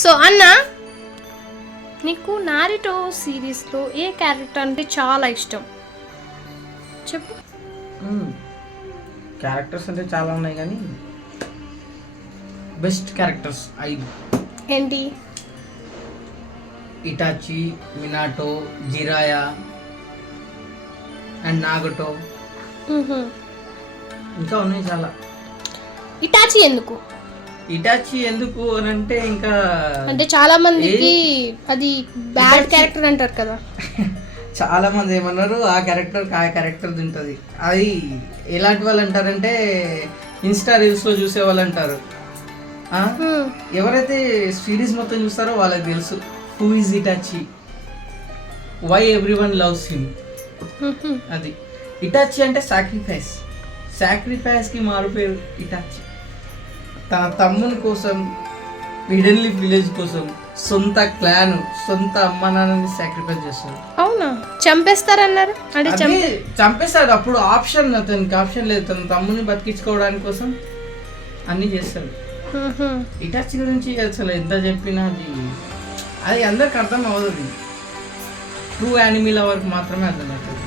So అన్న, నీకు Naruto సిరీస్లో ఏ క్యారెక్టర్ అంటే చాలా ఇష్టం చెప్పు. క్యారెక్టర్స్ అంటే చాలా ఉన్నాయి కానీ బెస్ట్ క్యారెక్టర్స్ 5. ఏంటి? ఇటాచి, మినాటో, జిరాయా అండ్ నాగటో, ఇంకా ఉన్నాయి చాలా. ఇటాచి ఎందుకు? ఇటాచి ఎందుకు అని అంటే ఇంకా అంటే చాలా మందికి అది బ్యాడ్ క్యారెక్టర్ అంటారు కదా. చాలా మంది ఏమన్నారు ఆ క్యారెక్టర్ ఉంటుంది. అది ఎలాంటి వాళ్ళు అంటారంటే ఇన్స్టా రీల్స్లో చూసే వాళ్ళు అంటారు. ఎవరైతే సిరీస్ మొత్తం చూస్తారో వాళ్ళకి తెలుసు who is Itachi, why everyone loves him. అది ఇటాచి అంటే సాక్రిఫైస్కి మారు పేరు ఇటాచి. తన తమ్ముని కోసం, మిడిల్ విలేజ్ కోసం సొంత క్లాన్, సొంత అమ్మ నాన్నని సాక్రిఫైస్ చేస్తాడు. అవునా? చంపేస్తారన్నారు అంటే చంపేస్తాడు. అప్పుడు అతనికి ఆప్షన్ లేదు. తన తమ్ముని బతికించుకోవడానికి కోసం అన్ని చేస్తాడు. ఇటాచి గురించి అసలు ఎంత చెప్పినా అది అందరికి అర్థం అవ్వదు. ట్రూ యానిమల్ వరకు మాత్రమే అర్థమవుతుంది.